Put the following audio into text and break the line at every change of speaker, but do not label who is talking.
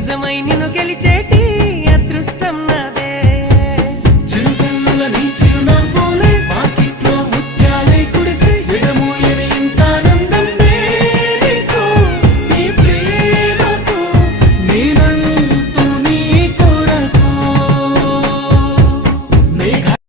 నిజమై నిన్ను గెలిచేటి